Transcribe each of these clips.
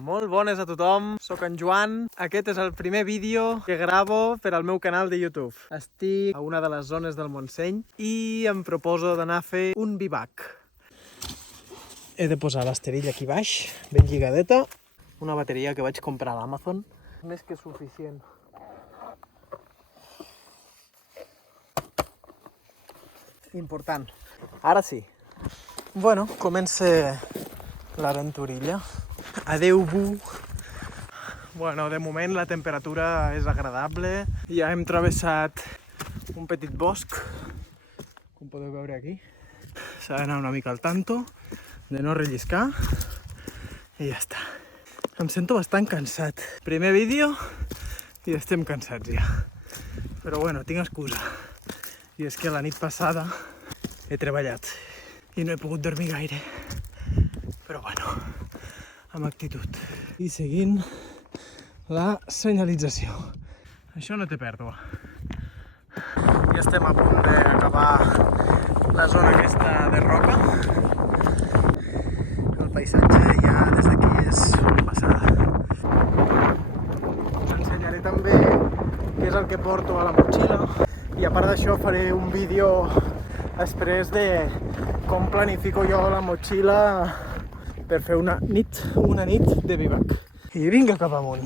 Molt bones a tothom, soc en Joan. Aquest és el primer vídeo que gravo per al meu canal de YouTube. Estic a una de les zones del Montseny i em proposo d'anar a fer un bivac. He de posar l'esterilla aquí baix, ben lligadeta. Una bateria que vaig comprar a l'Amazon. Més que suficient. Important. Ara sí. Bueno, comença l'aventurilla. Adeu-bu. Bueno, de moment la temperatura és agradable. Ja hem travessat un petit bosc, com podeu veure aquí. S'ha d'anar una mica al tanto, de no relliscar, i ja està. Em sento bastant cansat. Primer vídeo i estem cansats ja. Però bueno, tinc excusa. I és que la nit passada he treballat i no he pogut dormir gaire. Però bueno, amb actitud. I seguint la senyalització. Això no té pèrdua. Ja estem a punt d'acabar la zona aquesta de roca. El paisatge ja des d'aquí és una passada. Us ensenyaré també què és el que porto a la motxilla. I a part d'això faré un vídeo després de com planifico jo la motxilla per fer una nit de bivac. I vinga cap amunt.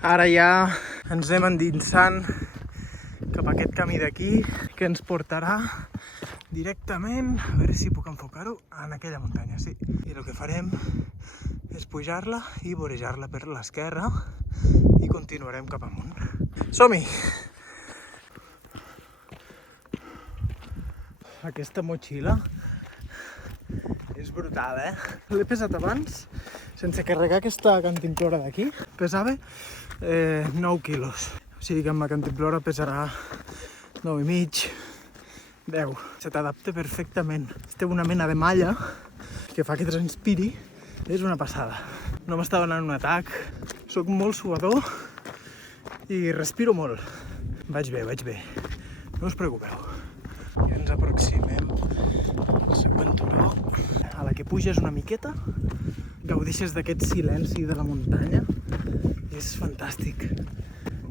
Ara ja ens anem endinsant cap a aquest camí d'aquí que ens portarà directament, a veure si puc enfocar-ho, en aquella muntanya, sí. I el que farem és pujar-la i vorejar-la per l'esquerra i continuarem cap amunt. Som-hi! Aquesta motxilla és brutal, L'he pesat abans, sense carregar aquesta cantimplora d'aquí. Pesava 9 quilos. O sigui que amb la cantimplora pesarà 9 i mig, 10. Se t'adapta perfectament. Té una mena de malla que fa que transpiri. És una passada. No m'està donant un atac. Soc molt suador i respiro molt. Vaig bé. No us preocupeu. I ens aproximem al següent turó. A la que puges una miqueta, gaudeixes d'aquest silenci de la muntanya. És fantàstic.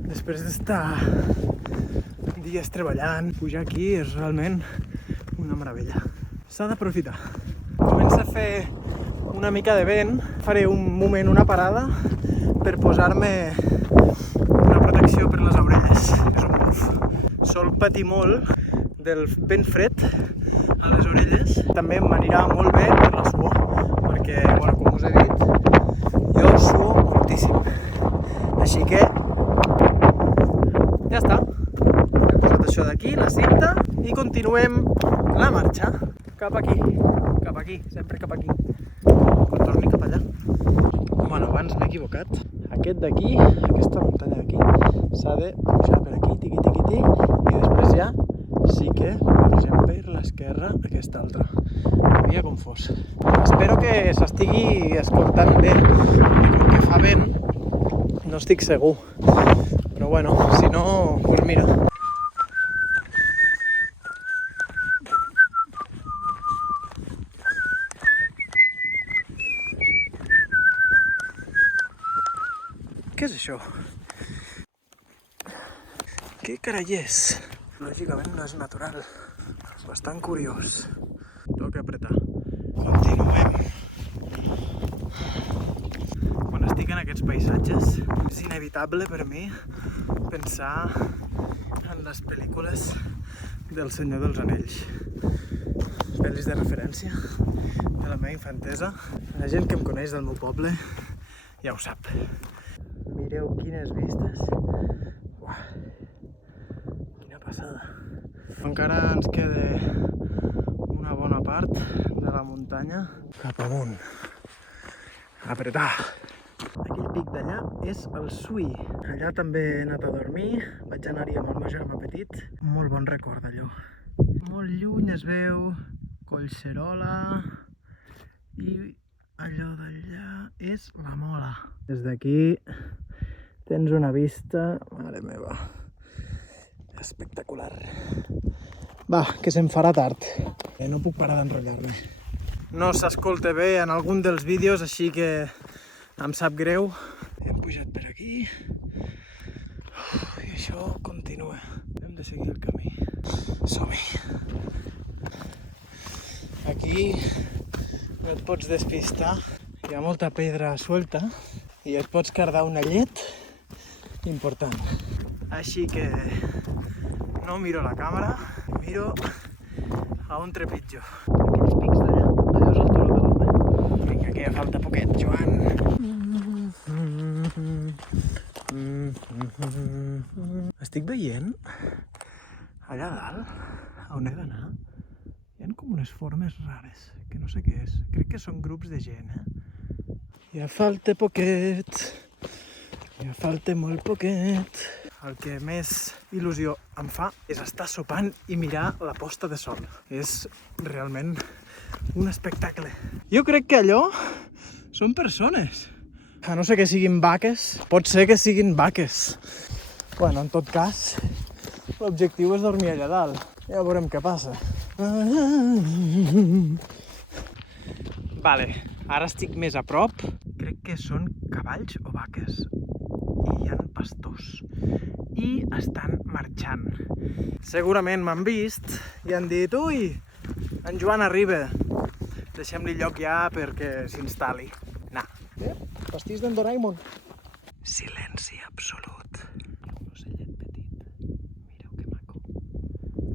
Després d'estar dies treballant, pujar aquí és realment una meravella. S'ha d'aprofitar. Comença a fer una mica de vent. Faré un moment una parada per posar-me una protecció per les orelles. És un buf. Sol patir molt del vent fred a les orelles. També m'anirà molt bé per la suor, perquè, bueno, com us he dit, jo suo moltíssim. Així que ja està. He posat això d'aquí, la cinta, i continuem la marxa. Cap aquí, sempre cap aquí. Quan torni cap allà. Bueno, abans m'he equivocat. Aquest d'aquí, aquesta muntanya d'aquí, s'ha de pujar per aquí, tiqui, i després ja sí que margem per l'esquerra aquesta altra. M'havia confós. Espero que s'estigui escoltant bé, perquè com que fa vent no estic segur. Però bueno, si no, doncs mira. Què és això? Què carai és? Lògicament no és natural. És bastant curiós. Toca apretar. Continuem. Quan estic en aquests paisatges és inevitable per mi pensar en les pel·lícules del Senyor dels Anells. Pel·lis de referència de la meva infantesa. La gent que em coneix del meu poble ja ho sap. Mireu quines vistes. Uah. Quina passada. Encara ens queda una bona part de la muntanya cap amunt. Apretar. Aquell pic d'allà és el Sui. Allà també he anat a dormir. Vaig anar-hi amb el meu germà petit. Molt bon record d'allò. Molt lluny es veu Collserola i allò d'allà és la Mola. Des d'aquí tens una vista, mare meva, espectacular. Va, que se'm farà tard. No puc parar d'enrotllar-me. No s'escolta bé en algun dels vídeos, així que em sap greu. Hem pujat per aquí. I això continua. Hem de seguir el camí. Som-hi. Aquí no et pots despistar. Hi ha molta pedra suelta i et pots cardar una llet important. Així que no miro la càmera, miro a un trepitjo. Aquells pics d'allà, allò és el Turó de l'Home. Vinga, que ja falta poquet, Joan. Estic veient allà dalt, on he d'anar, hi ha com unes formes rares, que no sé què és. Crec que són grups de gent, Ja falta poquet, ja falta molt poquet. El que més il·lusió em fa és estar sopant i mirar la posta de sol. És realment un espectacle. Jo crec que allò són persones. A no ser que siguin vaques, pot ser que siguin vaques. Bueno, en tot cas, l'objectiu és dormir allà dalt. Ja veurem què passa. Vale, ara estic més a prop. Crec que són cavalls o vaques. I hi ha pastors. I estan marxant. Segurament m'han vist i han dit: ui, en Joan arriba. Deixem-li lloc ja perquè s'instal·li. Nah. Pastís d'en Doraemon. Silenci absolut. Ocellet petit. Mireu que maco.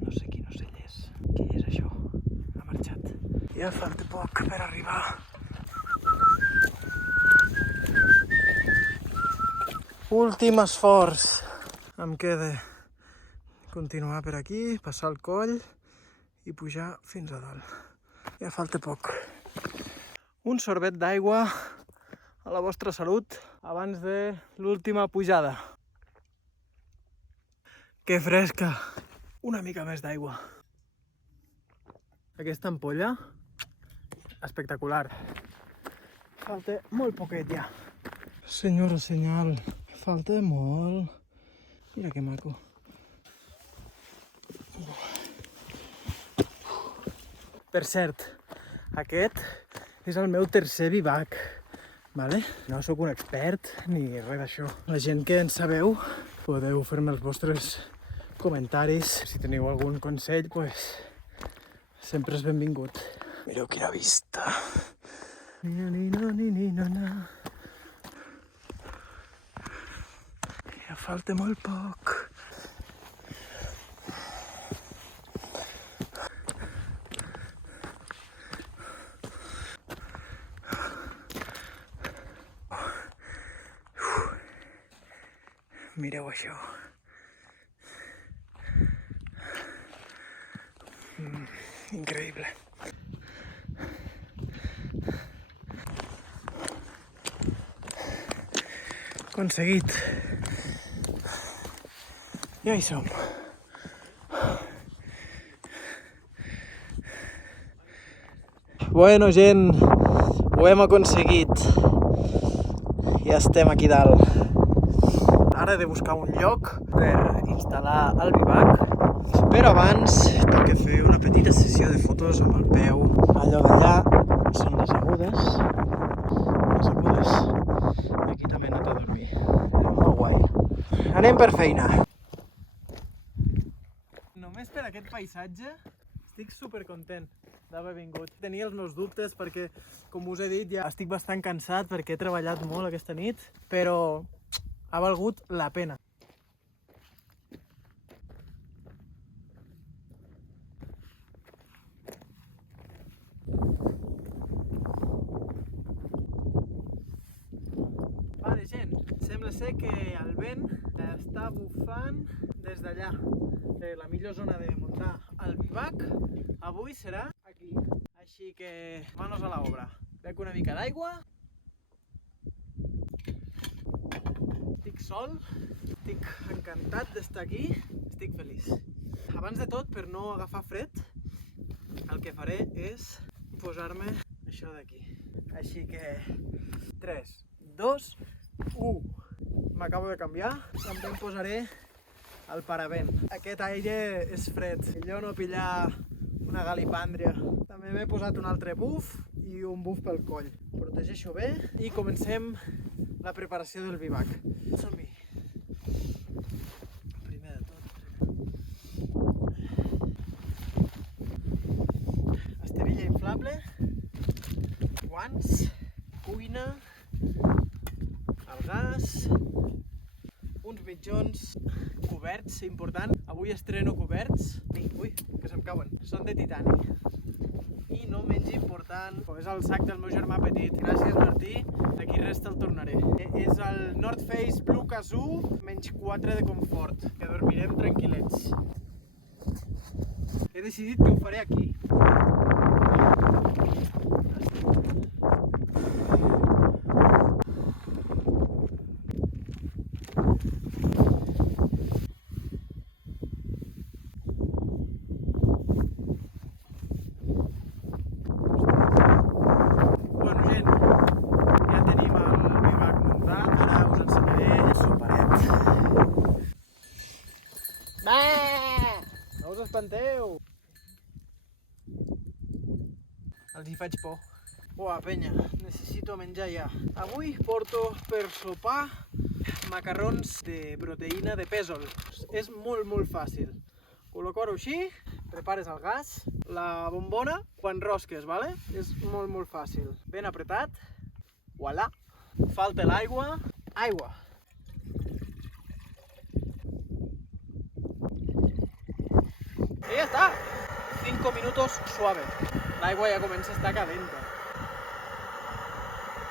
No sé quin ocell és. Què és això? Ha marxat. Ja falta poc per arribar. Últim esforç. Em queda continuar per aquí, passar el coll i pujar fins a dalt. Ja falta poc. Un sorbet d'aigua a la vostra salut abans de l'última pujada. Que fresca! Una mica més d'aigua. Aquesta ampolla, espectacular. Falta molt poquet ja. Senyora senyal, falta molt. Mira que maco. Per cert, aquest és el meu tercer bivac, vale? No sóc un expert ni res d'això. La gent que en sabeu, podeu fer-me els vostres comentaris. Si teniu algun consell, pues, sempre és benvingut. Mireu quina vista. Ja falta molt poc. Mireu això. Increïble. Aconseguit. Ja hi som. Bueno, gent, ho hem aconseguit. Ja estem aquí dalt. Ara he de buscar un lloc per instal·lar el bivac, però abans toca fer una petita sessió de fotos amb el peu. Allò d'allà són les agudes. Les agudes. Aquí també he anat a dormir. Molt guai. Anem per feina. Només per aquest paisatge estic supercontent d'haver vingut. Tenia els meus dubtes perquè, com us he dit, ja estic bastant cansat perquè he treballat molt aquesta nit, però ha valgut la pena. Vale, gent, sembla ser que el vent està bufant des d'allà. La millor zona de muntar el bivac avui serà aquí. Així que manos a l'obra. Bec una mica d'aigua. Estic sol, estic encantat d'estar aquí, estic feliç. Abans de tot, per no agafar fred, el que faré és posar-me això d'aquí. Així que 3, 2, 1. M'acabo de canviar, també em posaré al paravent. Aquest aire és fred, millor no pillar una galipàndria. També m'he posat un altre buf i un buf pel coll. Protegeixo bé i comencem la preparació del bivac. Som-hi. Primer de tot, esterilla inflable, guants, cuina, el gas, uns mitjons, coberts, important. Avui estreno coberts. Ui, que se'm cauen. Són de titani. I no menys important, és el sac del meu germà petit. Gràcies, Martí. Aquí resta el tornaré. És el North Face Blue Kazoo, -4 de confort, que dormirem tranquil·lets. He decidit que ho faré aquí. No us espanteu! Els hi faig por. Uah, penya, necessito menjar ja. Avui porto per sopar macarrons de proteïna de pèsol. És molt fàcil. Col·locar-ho així, prepares el gas, la bombona, ho enrosques, vale? És molt fàcil. Ben apretat. Voilà. Falta l'aigua. Aigua. I ja està! 5 minutos suave. L'aigua ja comença a estar calenta.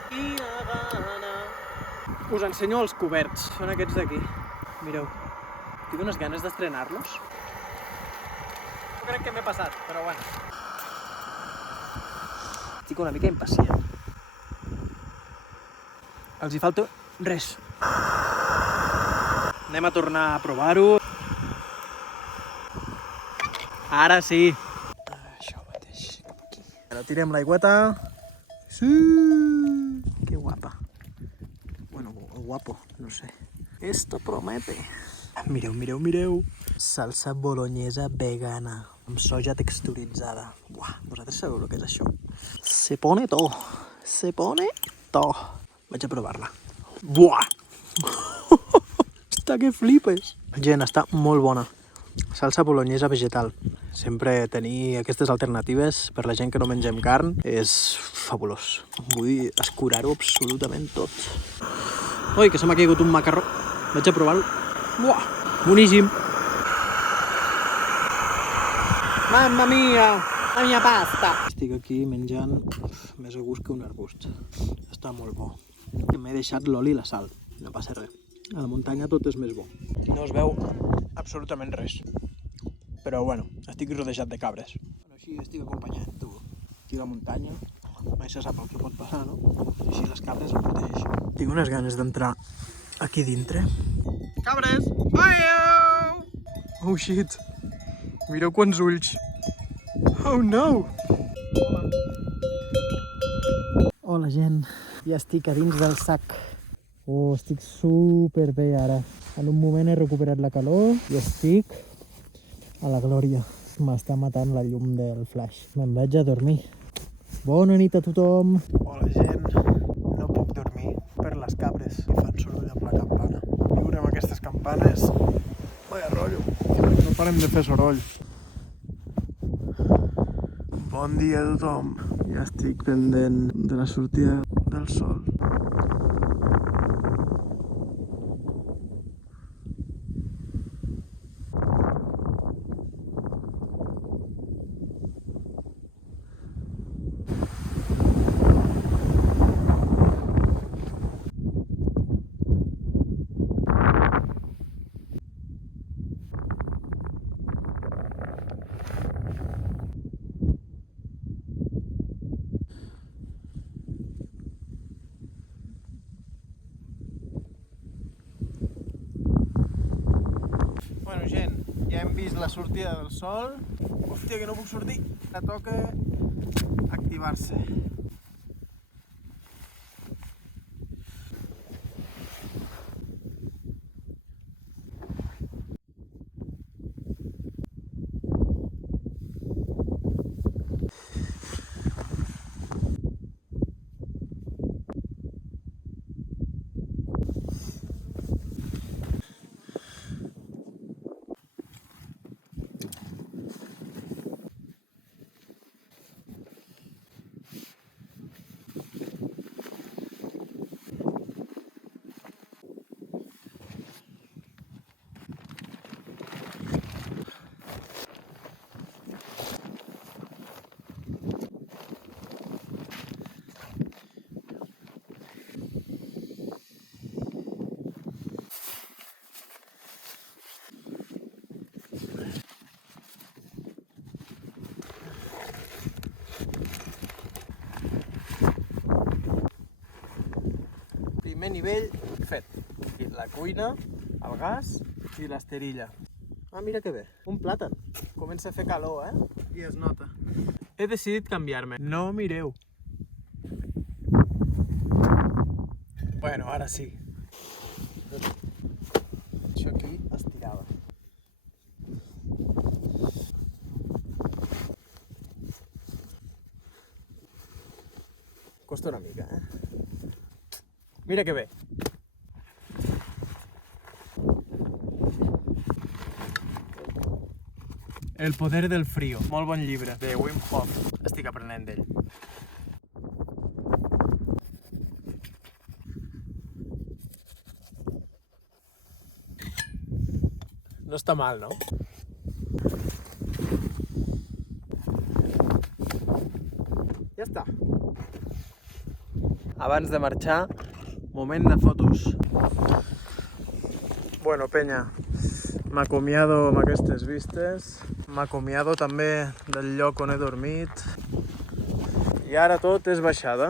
Quina gana! Us ensenyo els coberts. Són aquests d'aquí. Mireu. Tinc unes ganes d'estrenar-los. No crec que m'he passat, però bueno. Estic una mica impacient. Els hi falta res. Anem a tornar a provar-ho. Ara sí. Això mateix, cap aquí. Ara tirem l'aigüeta. Sí! Que guapa. Bueno, guapo, no sé. Esto promete. Mireu. Salsa bolognesa vegana, amb soja texturitzada. Buah, vosaltres sabeu el que és això? Se pone todo. Vaig a provar-la. Buah! Està que flipes. Gent, està molt bona. Salsa bolognesa vegetal. Sempre tenir aquestes alternatives per la gent que no mengem carn és fabulós. Vull escurar-ho absolutament tot. Ui, que se m'ha caigut un macarró. Vaig a provar-ho. Buah, boníssim. Mamma mia, la mia pasta. Estic aquí menjant més a gust que un arbust. Està molt bo. M'he deixat l'oli i la sal. No passa res. A la muntanya tot és més bo. No es veu absolutament res. Però bueno, estic rodejat de cabres. Així estic acompanyat, tu. Aquí a la muntanya, mai se sap el que pot passar, no? I així les cabres em protegeixen. Tinc unes ganes d'entrar aquí dintre. Cabres! Aiau! Oh shit! Mireu quants ulls! Oh no! Hola gent, ja estic a dins del sac. Oh, estic super bé ara. En un moment he recuperat la calor i estic a la glòria. M'està matant la llum del flash. Me'n vaig a dormir. Bona nit a tothom. Hola gent, no puc dormir per les cabres que fan soroll amb la campana. Viure amb aquestes campanes, vaya rotllo, no parem de fer soroll. Bon dia a tothom. Ja estic pendent de la sortida del sol. Bueno, gent, ja hem vist la sortida del sol. Hòstia, que no puc sortir. Ja toca activar-se. primer nivell fet. I la cuina, el gas i l'esterilla. Ah, mira que bé, un plàtan. Comença a fer calor, I es nota. He decidit canviar-me. No mireu. Bueno, ara sí. Això aquí estirava. Costa una mica, Mira que bé. El poder del frío. Molt bon llibre, de Wim Hof. Estic aprenent d'ell. No està mal, no? Ja està. Abans de marxar, moment de fotos. Bueno, penya, m'acomiado amb aquestes vistes. M'acomiado també del lloc on he dormit. I ara tot és baixada.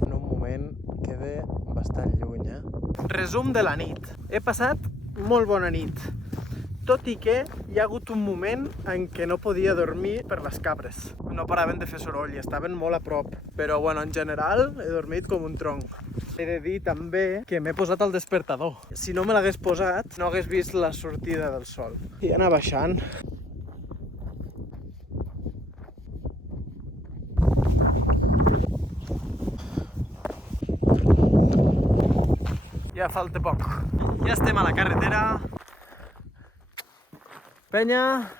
En un moment queda bastant lluny, Resum de la nit. He passat molt bona nit. Tot i que hi ha hagut un moment en què no podia dormir per les cabres. No paraven de fer soroll i estaven molt a prop. Però bueno, en general he dormit com un tronc. He de dir també que m'he posat el despertador. Si no me l'hagués posat, no hagués vist la sortida del sol. I anar baixant. Ja falta poc. Ja estem a la carretera. Penya,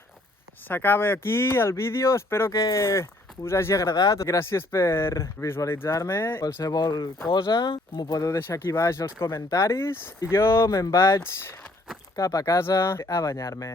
s'acaba aquí el vídeo, espero que us hagi agradat. Gràcies per visualitzar-me. Qualsevol cosa m'ho podeu deixar aquí baix als comentaris. I jo me'n vaig cap a casa a banyar-me.